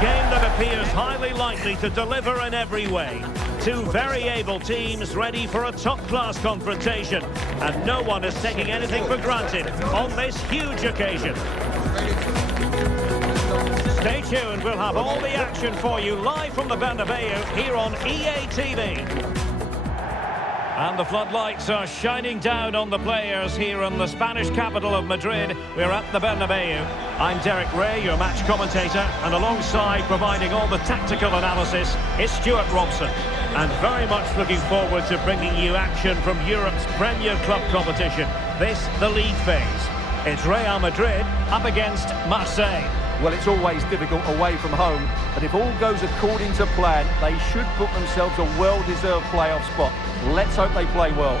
game that appears highly likely to deliver in every way. Two very able teams ready for a top-class confrontation. And no one is taking anything for granted on this huge occasion. Stay tuned, we'll have all the action for you live from the Bernabeu here on EA TV. And the floodlights are shining down on the players here in the Spanish capital of Madrid. We're at the Bernabeu. I'm Derek Ray, your match commentator, and alongside providing all the tactical analysis is Stuart Robson. And very much looking forward to bringing you action from Europe's Premier Club competition. This, the league phase. It's Real Madrid up against Marseille. Well, it's always difficult away from home, but if all goes according to plan, they should put themselves a well-deserved playoff spot. Let's hope they play well.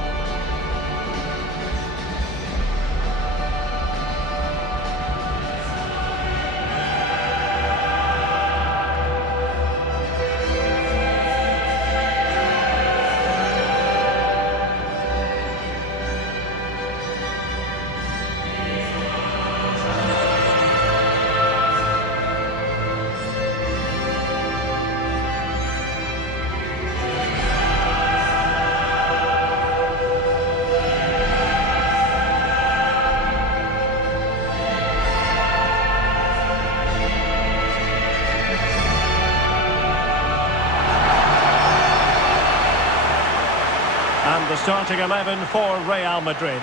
The starting 11 for Real Madrid.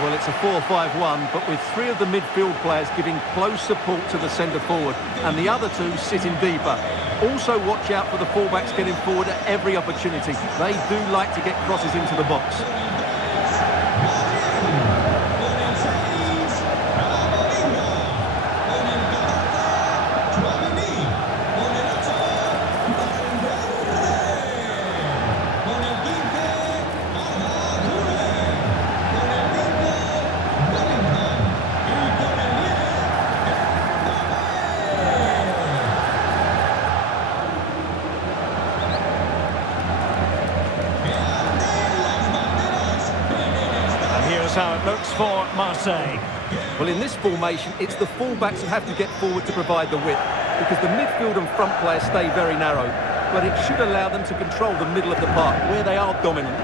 Well, it's a 4-5-1, but with three of the midfield players giving close support to the centre forward, and the other two sitting deeper. Also watch out for the fullbacks getting forward at every opportunity. They do like to get crosses into the box. How it looks for Marseille. Well, in this formation, it's the fullbacks who have to get forward to provide the width, because the midfield and front players stay very narrow. But it should allow them to control the middle of the park, where they are dominant.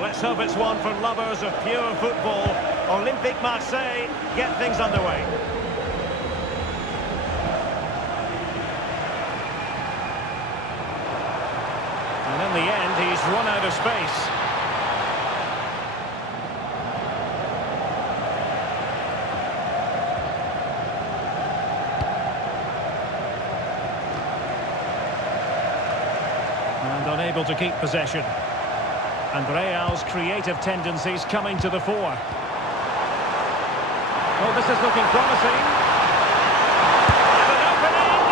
Let's hope it's one for lovers of pure football. Olympique Marseille get things underway. And in the end, he's run out of space. And unable to keep possession. And Real's creative tendencies coming to the fore. Oh, this is looking promising. And an opening!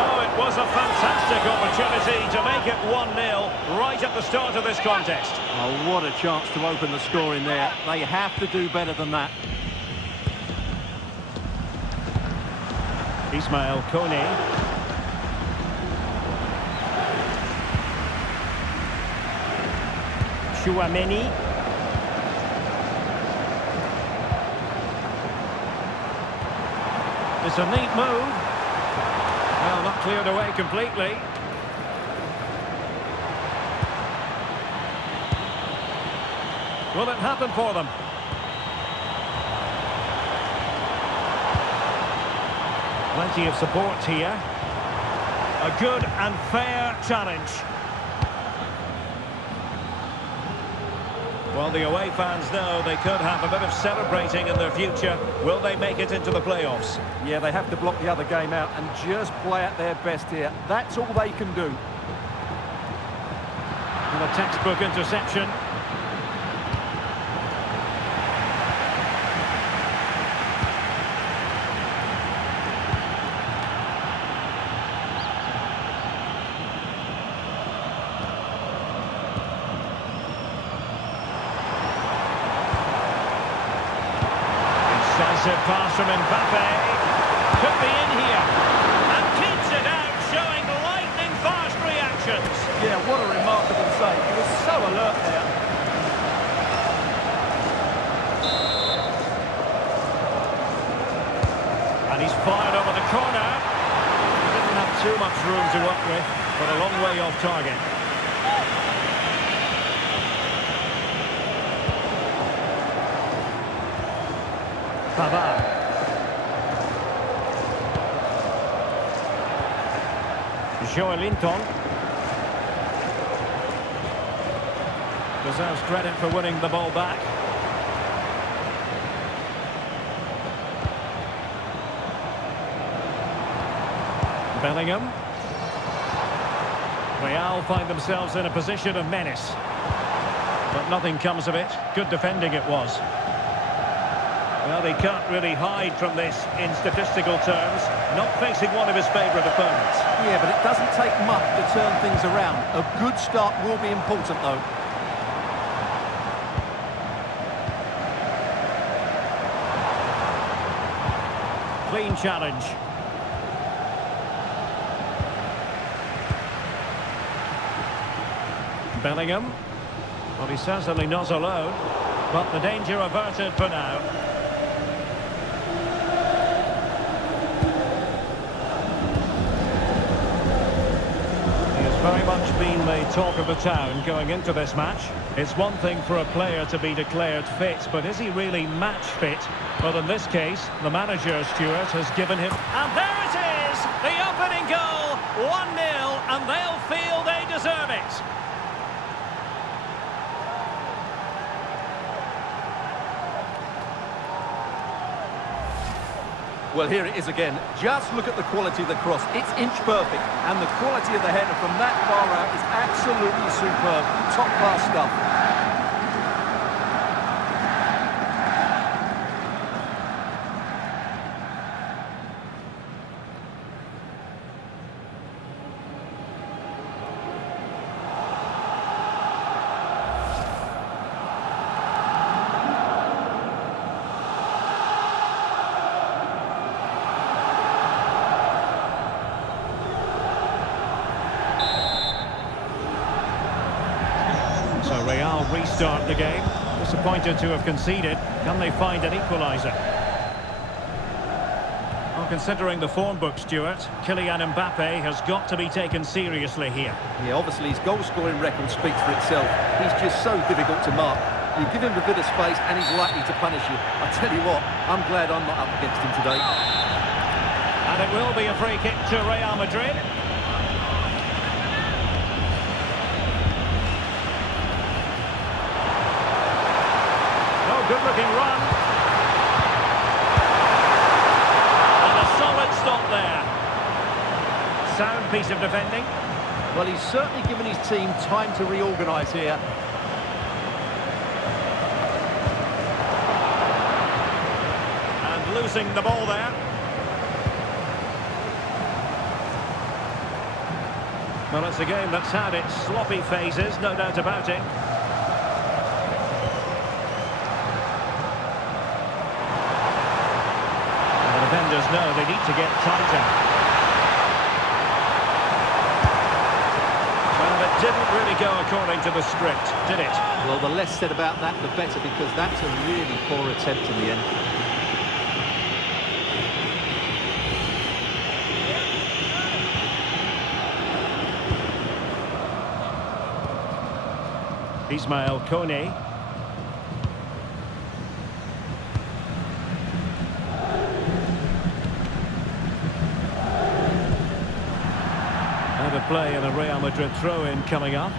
Oh, it was a fantastic opportunity to make it 1-0 right at the start of this contest. Oh, what a chance to open the score in there. They have to do better than that. Ismail Kone. Chouameni. It's a neat move. Well, not cleared away completely. Will it happen for them? Plenty of support here. A good and fair challenge. Well, the away fans know they could have a bit of celebrating in their future. Will they make it into the playoffs? Yeah, they have to block the other game out and just play at their best here. That's all they can do. And a textbook interception. Decisive pass from Mbappe. Could be in here. too much room to work with, but a long way off target. Powerbar. Lenght deserves credit for winning the ball back. Bellingham. Real find themselves in a position of menace, but nothing comes of it. Good defending it was. Well, he can't really hide from this in statistical terms. Not facing one of his favourite opponents. Yeah, but it doesn't take much to turn things around. A good start will be important, though. Clean challenge. Bellingham. Well, he's certainly not alone, but the danger averted for now. He has very much been the talk of the town going into this match. It's one thing for a player to be declared fit, but is he really match fit? Well, in this case, the manager, Stuart, has given him... And there it is! The opening goal! 1-0, and they'll feel they deserve it. Well, here it is again. Just look at the quality of the cross. It's inch perfect, and the quality of the header from that far out is absolutely superb. Top-class stuff. So Real restart the game. Disappointed to have conceded. Can they find an equaliser? Well, considering the form book, Stuart, Kylian Mbappe has got to be taken seriously here. Yeah, obviously his goal-scoring record speaks for itself. He's just so difficult to mark. You give him a bit of space and he's likely to punish you. I tell you what, I'm glad I'm not up against him today. And it will be a free kick to Real Madrid. Good-looking run. And a solid stop there. Sound piece of defending. Well, he's certainly given his team time to reorganise here. And losing the ball there. Well, it's a game that's had its sloppy phases, no doubt about it. Defenders know they need to get tighter. Well, it didn't really go according to the script, did it? Well, the less said about that, the better, because that's a really poor attempt in the end. Ismail Kone. A play and a Real Madrid throw-in coming up.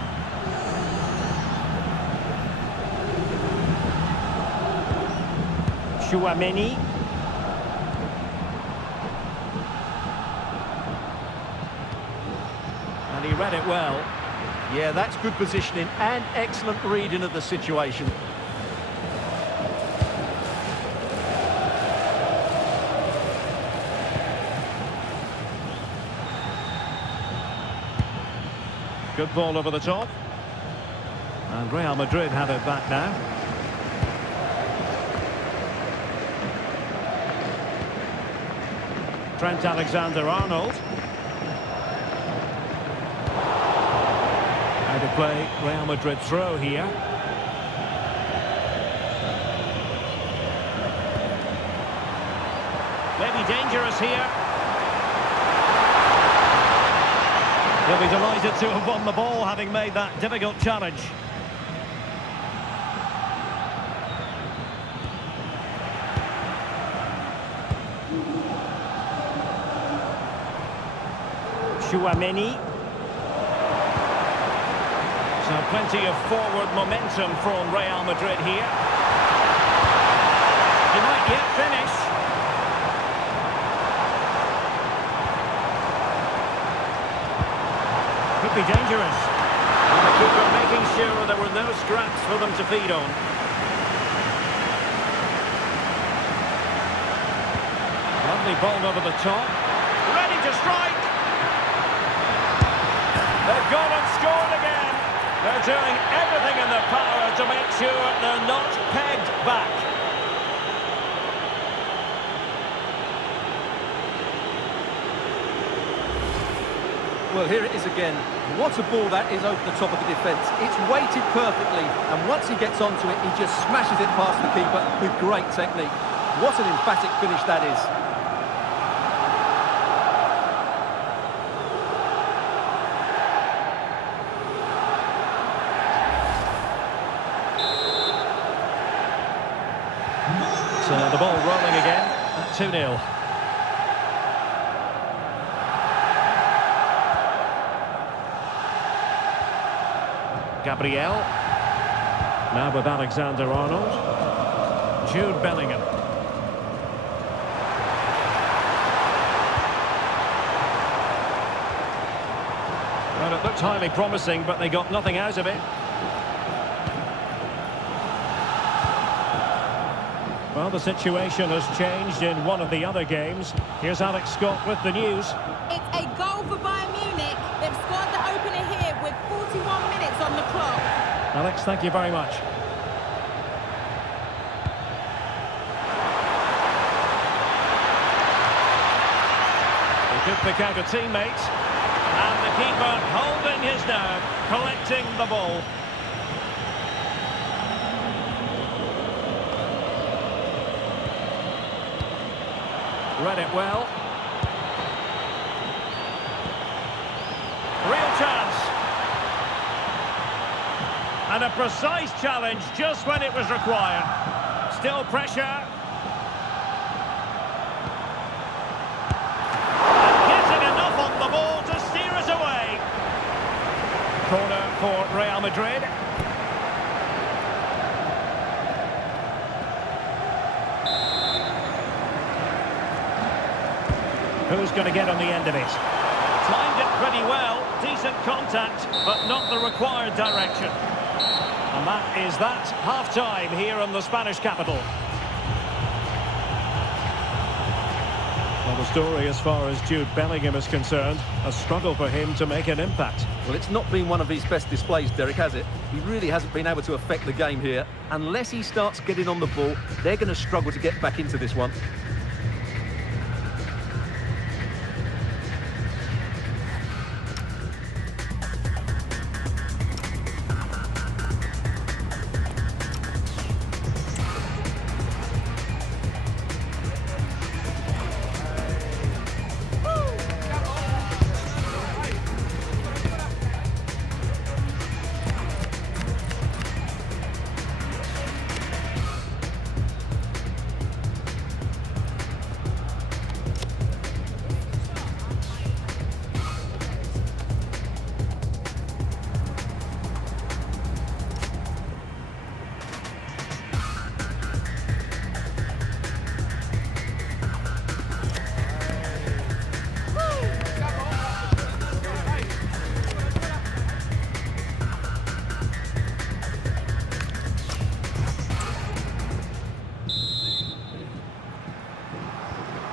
Chouameni. And he read it well. Yeah, that's good positioning and excellent reading of the situation. Good ball over the top. And Real Madrid have it back now. Trent Alexander-Arnold. Out of play, Real Madrid throw here. Maybe dangerous here. He'll be delighted to have won the ball, having made that difficult challenge. Tchouaméni. So plenty of forward momentum from Real Madrid here. He might yet finish. Could be dangerous. And the keeper making sure there were no scraps for them to feed on. Lovely ball over the top. Ready to strike. They've gone and scored again. They're doing everything in their power to make sure they're not pegged back. Well, here it is again. What a ball that is over the top of the defence. It's weighted perfectly, and once he gets onto it, he just smashes it past the keeper with great technique. What an emphatic finish that is. So the ball rolling again at 2-0. Gabriel. Now with Alexander-Arnold. Jude Bellingham. Well, it looked highly promising, but they got nothing out of it. Well, the situation has changed in one of the other games. Here's Alex Scott with the news. It's a goal for Bayern Munich. They've scored the opener here with 41 minutes on the clock. Alex, thank you very much. He could pick out a teammate. And the keeper holding his nerve, collecting the ball. Read it well. Real chance. And a precise challenge just when it was required. Still pressure. And getting enough on the ball to steer it away. Corner for Real Madrid. Who's going to get on the end of it? Timed it pretty well. Decent contact, but not the required direction. And that is that. Half-time here in the Spanish capital. Well, the story as far as Jude Bellingham is concerned, a struggle for him to make an impact. Well, it's not been one of his best displays, Derek, has it? He really hasn't been able to affect the game here. Unless he starts getting on the ball, they're going to struggle to get back into this one.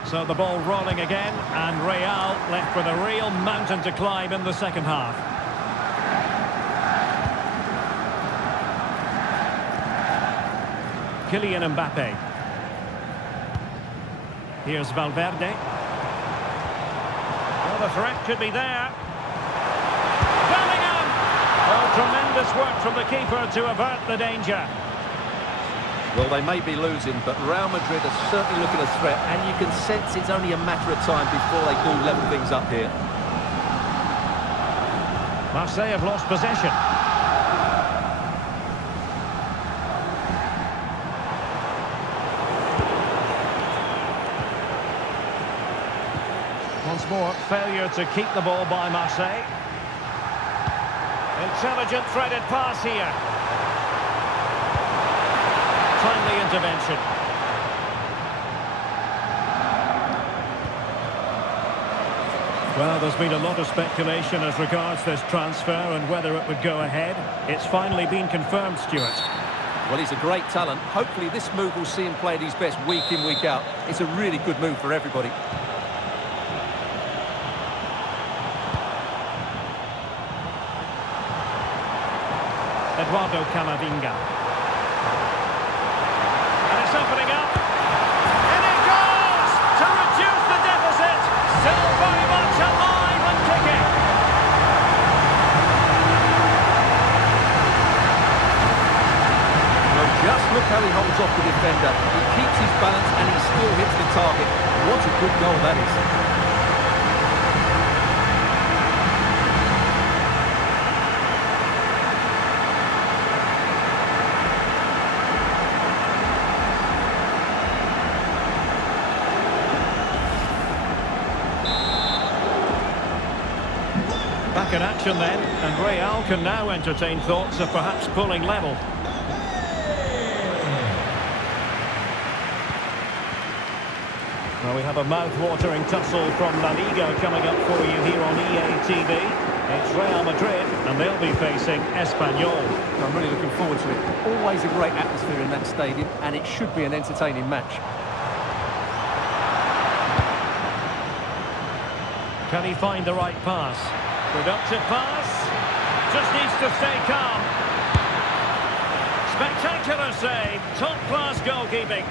So the ball rolling again, and Real left with a real mountain to climb in the second half. Kylian Mbappe. Here's Valverde. Well, the threat could be there. Bellingham! Oh, tremendous work from the keeper to avert the danger. Well, they may be losing, but Real Madrid are certainly looking a threat, and you can sense it's only a matter of time before they do level things up here. Marseille have lost possession. Once more, failure to keep the ball by Marseille. Intelligent threaded pass here. Timely intervention. Well, there's been a lot of speculation as regards this transfer and whether it would go ahead. It's finally been confirmed, Stuart. Well, he's a great talent. Hopefully this move will see him play at his best week in, week out. It's a really good move for everybody. Eduardo Camavinga. And it's opening up. And it goes to reduce the deficit. Still very much alive and kicking. Well, just look how he holds off the defender. He keeps his balance and he still hits the target. What a good goal that is. Back in action then, and Real can now entertain thoughts of perhaps pulling level. Well, we have a mouth-watering tussle from La Liga coming up for you here on EA TV. It's Real Madrid, and they'll be facing Espanyol. I'm really looking forward to it. Always a great atmosphere in that stadium, and it should be an entertaining match. Can he find the right pass? Productive pass. Just needs to stay calm. Spectacular save. Top-class goalkeeping.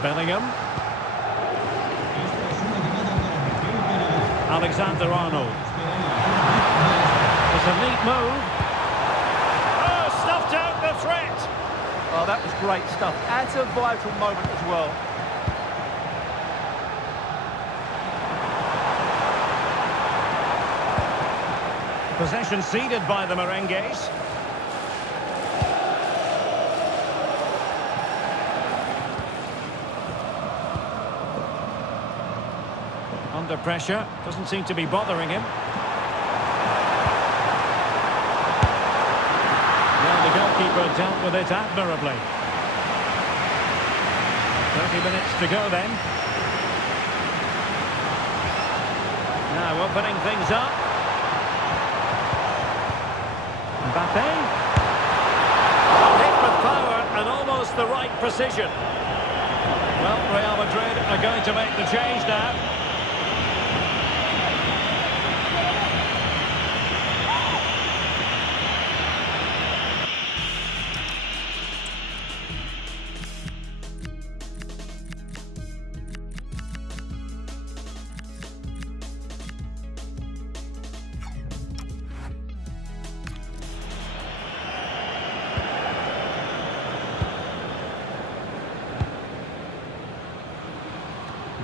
Bellingham. Alexander-Arnold. It's a neat move. Oh, stuffed out the threat. Oh, that was great stuff. At a vital moment as well. Possession ceded by the Merengues. Under pressure, doesn't seem to be bothering him. Well, the goalkeeper dealt with it admirably. 30 minutes to go then. Now opening things up. Mbappe. Hit with power and almost the right precision. Well, Real Madrid are going to make the change now.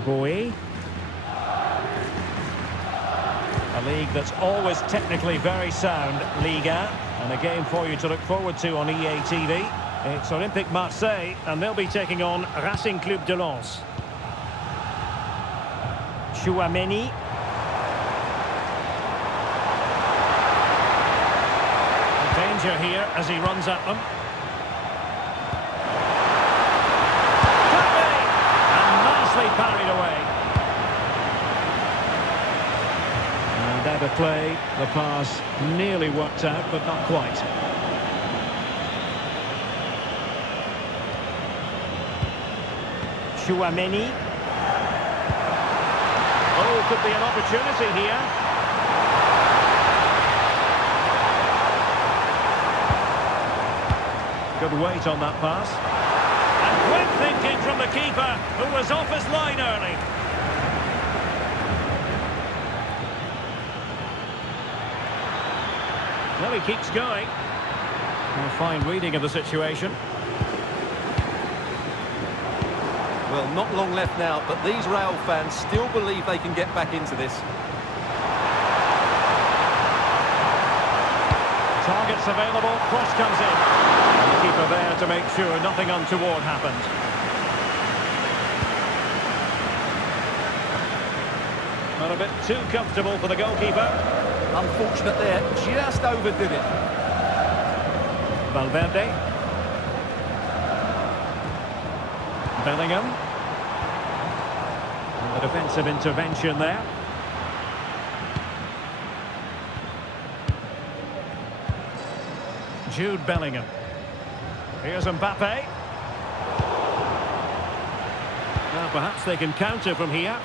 Boy. A league that's always technically very sound, Liga, and a game for you to look forward to on EA TV. It's Olympique Marseille, and they'll be taking on Racing Club de Lens. Chouameni. Danger here as he runs at them. Parried away. And out of play, the pass nearly worked out, but not quite. Chouameni. Oh, could be an opportunity here. Good weight on that pass. Quick thinking from the keeper, who was off his line early. Well, he keeps going. A fine reading of the situation. Well, not long left now, but these Real fans still believe they can get back into this. Targets available, cross comes in. And the keeper there to make sure nothing untoward happened. Not a bit too comfortable for the goalkeeper. Unfortunate there, just overdid it. Valverde. Bellingham. And the defensive intervention there. Jude Bellingham. Here's Mbappe. Now perhaps they can counter from here.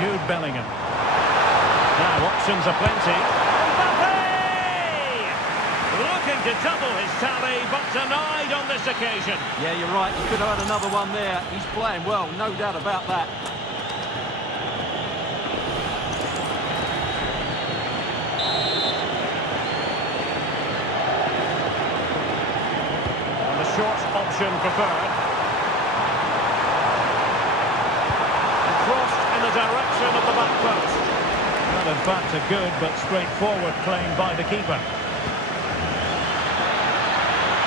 Jude Bellingham. Now options are plenty. Mbappe! Looking to double his tally, but denied on this occasion. Yeah, you're right. He could have had another one there. He's playing well, no doubt about that. And the short option preferred. Direction of the back post. Well, in fact, a good but straightforward claim by the keeper.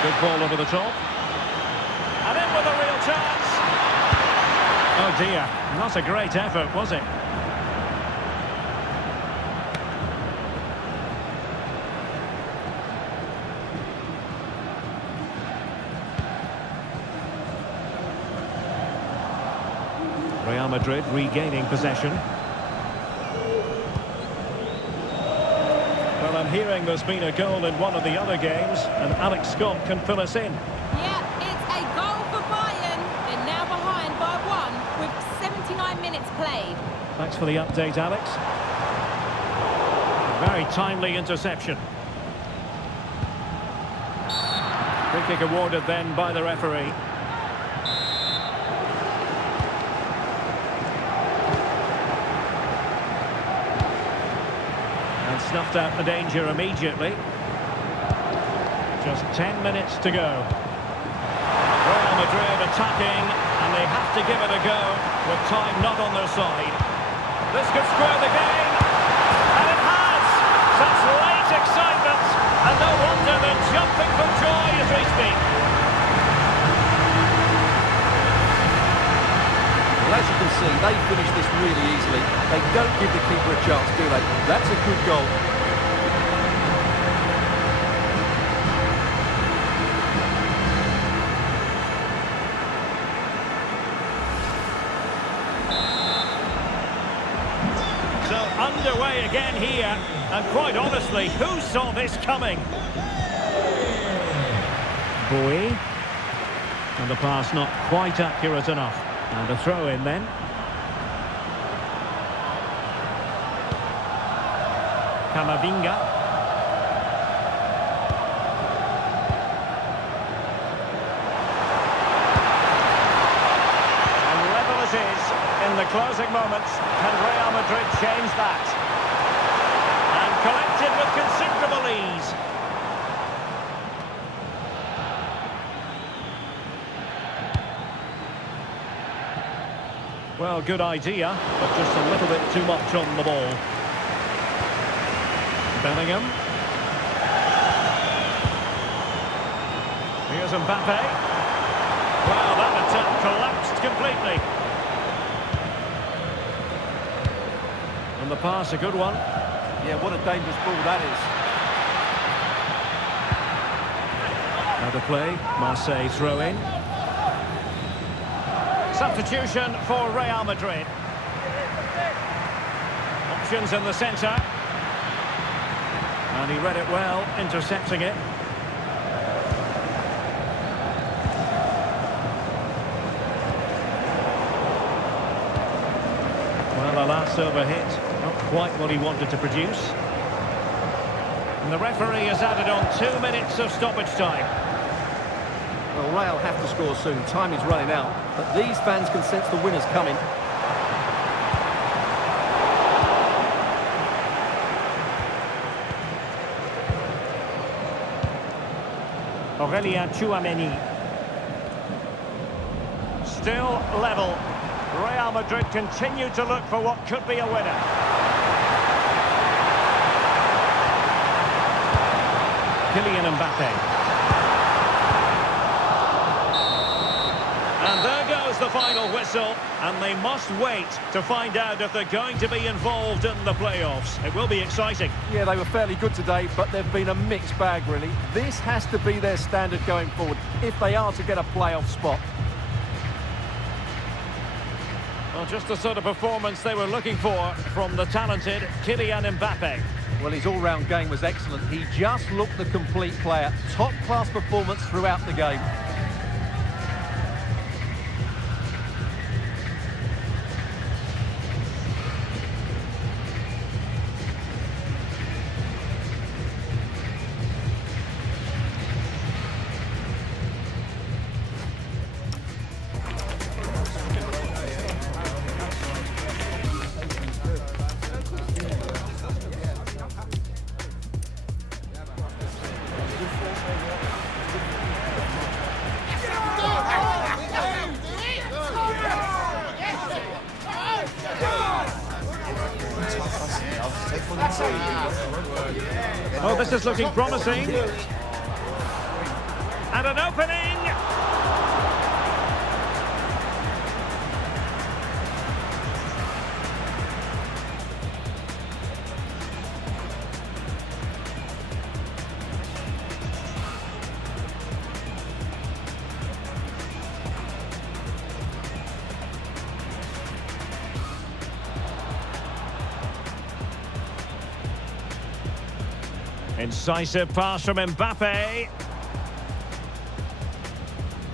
Good ball over the top. And in with a real chance. Oh dear, not a great effort, was it? Real Madrid regaining possession. Well, I'm hearing there's been a goal in one of the other games, and Alex Scott can fill us in. Yeah, it's a goal for Bayern. They're now behind by 1 with 79 minutes played. Thanks for the update, Alex. Very timely interception. Free kick awarded then by the referee. Snuffed out the danger immediately. Just 10 minutes to go. Real Madrid attacking, and they have to give it a go with time not on their side. This could square the game, and it has! Such late excitement, and no wonder they're jumping for joy as we speak. Well, as you can see, they finish this really easily. They don't give the keeper a chance, do they? That's a good goal. So underway again here, and quite honestly, who saw this coming? Bowie. And the pass not quite accurate enough. And a throw in then. Camavinga. And level it is in the closing moments. Can Real Madrid change that? And collected with considerable ease. Well, good idea, but just a little bit too much on the ball. Bellingham. Here's Mbappe. Wow, that attack collapsed completely. And the pass, a good one. Yeah, what a dangerous ball that is. Now the play, Marseille throw in. Substitution for Real Madrid. Options in the centre. And he read it well, intercepting it. Well, a last over hit, not quite what he wanted to produce. And the referee has added on 2 minutes of stoppage time. Well, Real have to score soon. Time is running out. But these fans can sense the winners coming. Aurélien Tchouameni. Still level. Real Madrid continue to look for what could be a winner. Kylian Mbappe. And there goes the final whistle, and they must wait to find out if they're going to be involved in the playoffs. It will be exciting. Yeah, they were fairly good today, but they've been a mixed bag, really. This has to be their standard going forward if they are to get a playoff spot. Well, just the sort of performance they were looking for from the talented Kylian Mbappe. Well, his all-round game was excellent. He just looked the complete player. Top-class performance throughout the game. Oh, this is looking promising. And an opening. Incisive pass from Mbappe.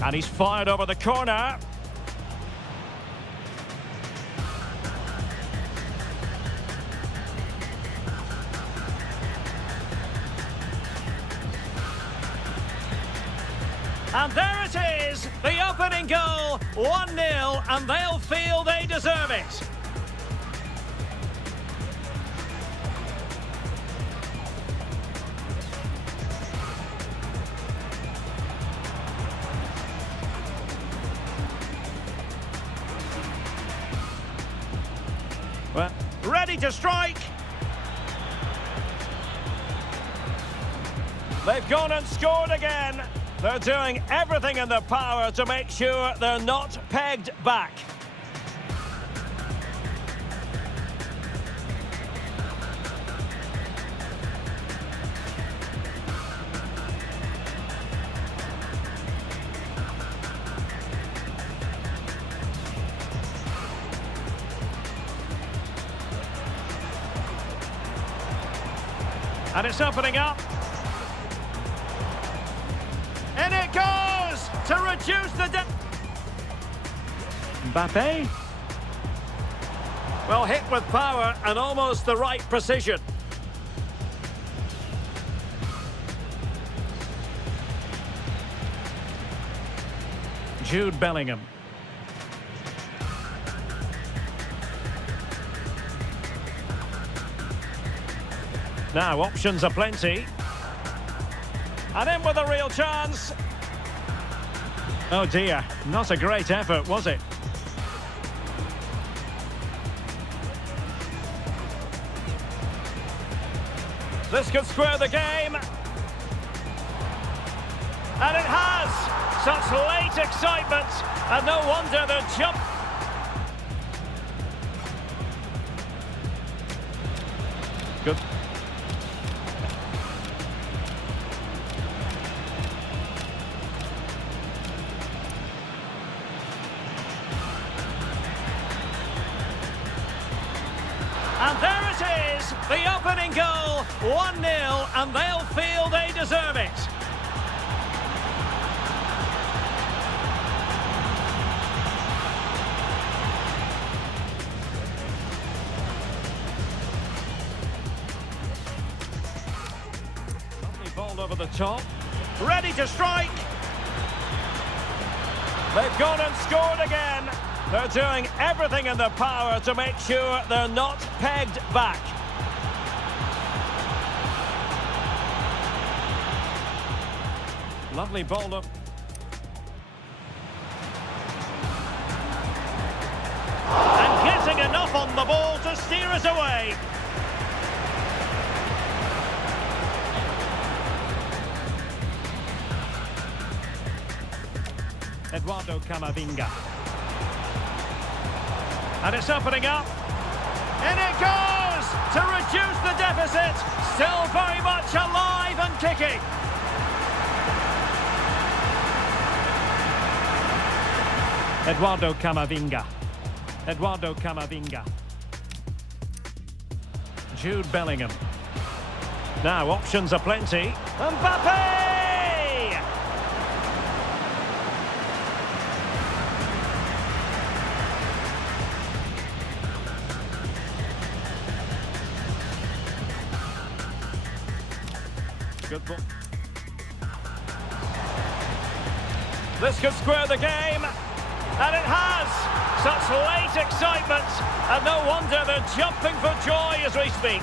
And he's fired over the corner. And there it is, the opening goal, 1-0, and they'll feel they deserve it. Well, ready to strike. They've gone and scored again. They're doing everything in their power to make sure they're not pegged back. And it's opening up. And it goes to reduce the Mbappe. Well, hit with power and almost the right precision. Jude Bellingham. Now, options are plenty. And in with a real chance. Oh dear, not a great effort, was it? This could square the game. And it has! Such late excitement, and no wonder the jump... Good. And there it is, the opening goal, 1-0, and they'll feel they deserve it. Lovely ball over the top, ready to strike. They've gone and scored again. They're doing everything in their power to make sure they're not pegged back. Lovely ball up. And getting enough on the ball to steer us away. Eduardo Camavinga. And it's opening up. In it goes! To reduce the deficit. Still very much alive and kicking. Eduardo Camavinga. Eduardo Camavinga. Jude Bellingham. Now options are plenty. Mbappe! Good ball. This could square the game, and it has! Such late excitement, and no wonder they're jumping for joy as we speak.